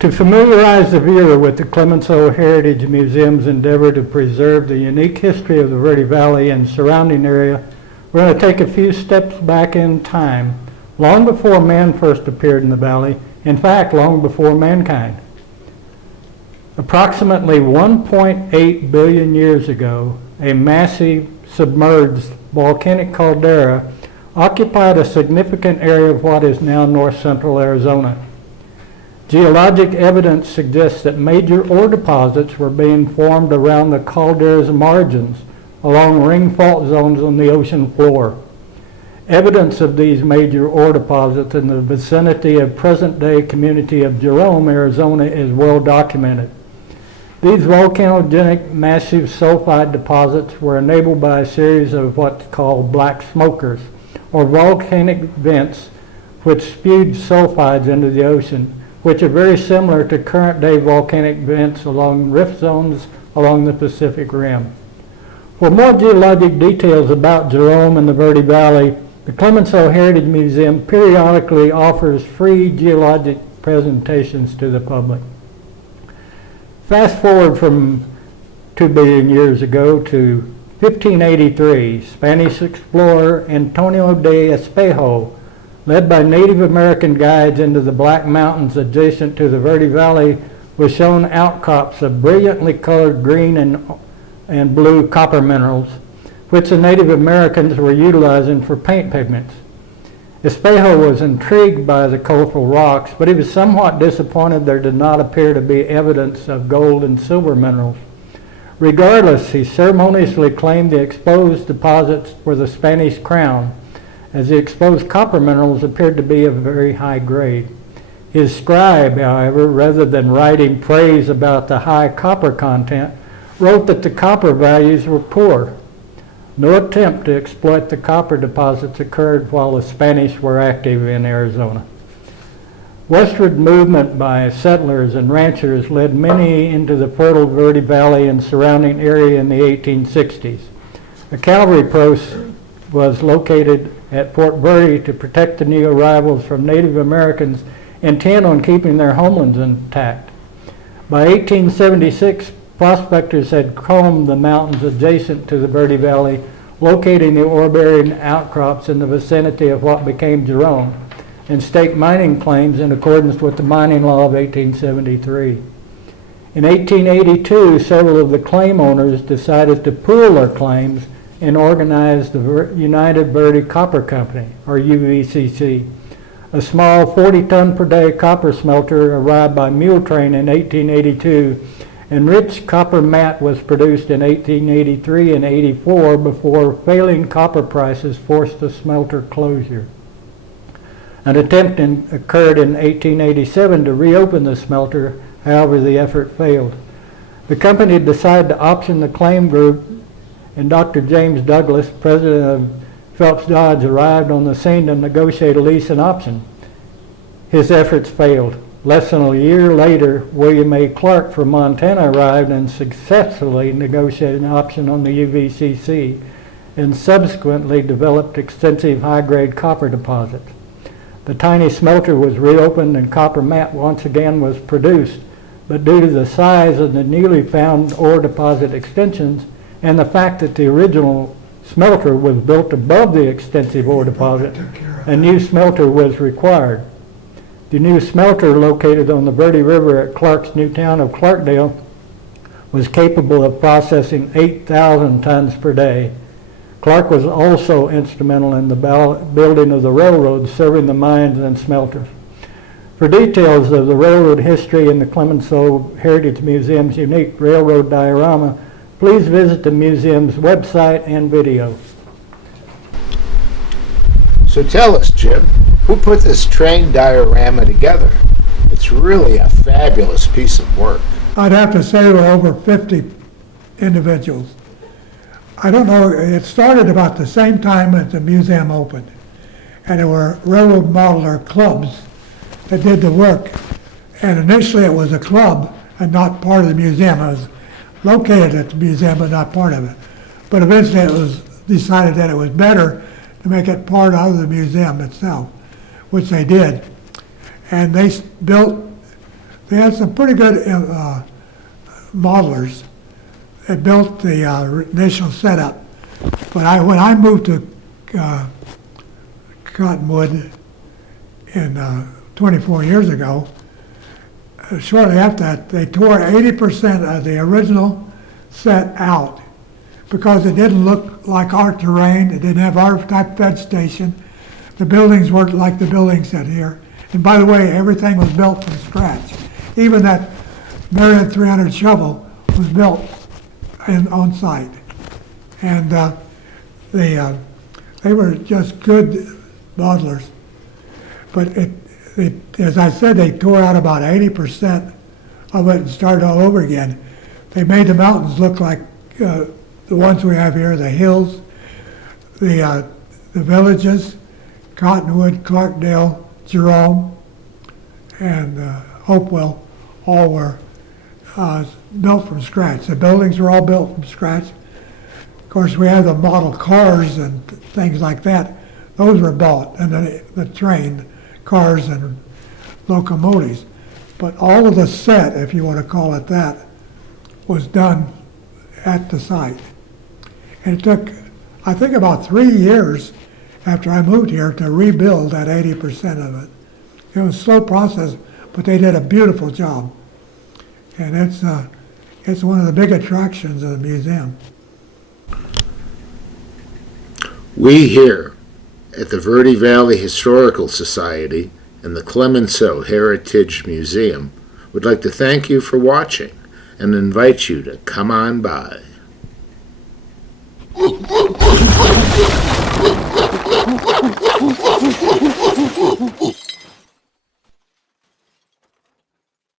To familiarize the viewer with the Clemenceau Heritage Museum's endeavor to preserve the unique history of the Verde Valley and surrounding area, we're going to take a few steps back in time, long before man first appeared in the valley, in fact, long before mankind. Approximately 1.8 billion years ago, a massive submerged volcanic caldera occupied a significant area of what is now north-central Arizona. Geologic evidence suggests that major ore deposits were being formed around the caldera's margins along ring fault zones on the ocean floor. Evidence of these major ore deposits in the vicinity of present-day community of Jerome, Arizona is well documented. These volcanogenic massive sulfide deposits were enabled by a series of what's called black smokers, or volcanic vents which spewed sulfides into the ocean, which are very similar to current-day volcanic vents along rift zones along the Pacific Rim. For more geologic details about Jerome and the Verde Valley, the Clemenceau Heritage Museum periodically offers free geologic presentations to the public. Fast forward from 2 billion years ago to 1583, Spanish explorer Antonio de Espejo, led by Native American guides into the Black Mountains adjacent to the Verde Valley, was shown outcrops of brilliantly colored green and blue copper minerals, which the Native Americans were utilizing for paint pigments. Espejo was intrigued by the colorful rocks, but he was somewhat disappointed there did not appear to be evidence of gold and silver minerals. Regardless, he ceremoniously claimed the exposed deposits were the Spanish crown, as the exposed copper minerals appeared to be of very high grade. His scribe, however, rather than writing praise about the high copper content, wrote that the copper values were poor. No attempt to exploit the copper deposits occurred while the Spanish were active in Arizona. Westward movement by settlers and ranchers led many into the fertile Verde Valley and surrounding area in the 1860s. A cavalry post was located at Fort Verde to protect the new arrivals from Native Americans intent on keeping their homelands intact. By 1876, prospectors had combed the mountains adjacent to the Verde Valley, locating the ore-bearing outcrops in the vicinity of what became Jerome, and staked mining claims in accordance with the mining law of 1873. In 1882, several of the claim owners decided to pool their claims and organized the United Verde Copper Company, or UVCC. A small 40-ton per day copper smelter arrived by mule train in 1882, and rich copper matte was produced in 1883 and 84 before failing copper prices forced the smelter closure. An attempt occurred in 1887 to reopen the smelter, however the effort failed. The company decided to option the claim group, and Dr. James Douglas, president of Phelps Dodge, arrived on the scene to negotiate a lease and option. His efforts failed. Less than a year later, William A. Clark from Montana arrived and successfully negotiated an option on the UVCC and subsequently developed extensive high-grade copper deposits. The tiny smelter was reopened and copper matte once again was produced, but due to the size of the newly found ore deposit extensions and the fact that the original smelter was built above the extensive ore deposit, a new smelter was required. The new smelter, located on the Verde River at Clark's new town of Clarkdale, was capable of processing 8,000 tons per day. Clark was also instrumental in the building of the railroad serving the mines and smelters. For details of the railroad history and the Clemenceau Heritage Museum's unique railroad diorama, please visit the museum's website and video. So tell us, Jim, who put this train diorama together? It's really a fabulous piece of work. I'd have to say there were over 50 individuals. I don't know, it started about the same time as the museum opened. And there were railroad modeler clubs that did the work. And initially it was a club and not part of the museum. It was located at the museum but not part of it. But eventually it was decided that it was better to make it part of the museum itself, which they did. And they built they had some pretty good modelers that built the initial setup. But when I moved to Cottonwood in 24 years ago, shortly after that, they tore 80% of the original set out because it didn't look like our terrain. It didn't have our type vegetation. The buildings weren't like the buildings that here. And by the way, everything was built from scratch. Even that Myriad 300 shovel was built on site. And they were just good modelers. But as I said, they tore out about 80% of it and started all over again. They made the mountains look like the ones we have here, the hills, the villages, Cottonwood, Clarkdale, Jerome, and Hopewell, all were built from scratch. The buildings were all built from scratch. Of course, we have the model cars and things like that. Those were bought, and the train cars and locomotives. But all of the set, if you want to call it that, was done at the site. And it took, I think, about 3 years after I moved here to rebuild that 80% of it. It was a slow process, but they did a beautiful job. And it's one of the big attractions of the museum. We here at the Verde Valley Historical Society and the Clemenceau Heritage Museum would like to thank you for watching and invite you to come on by.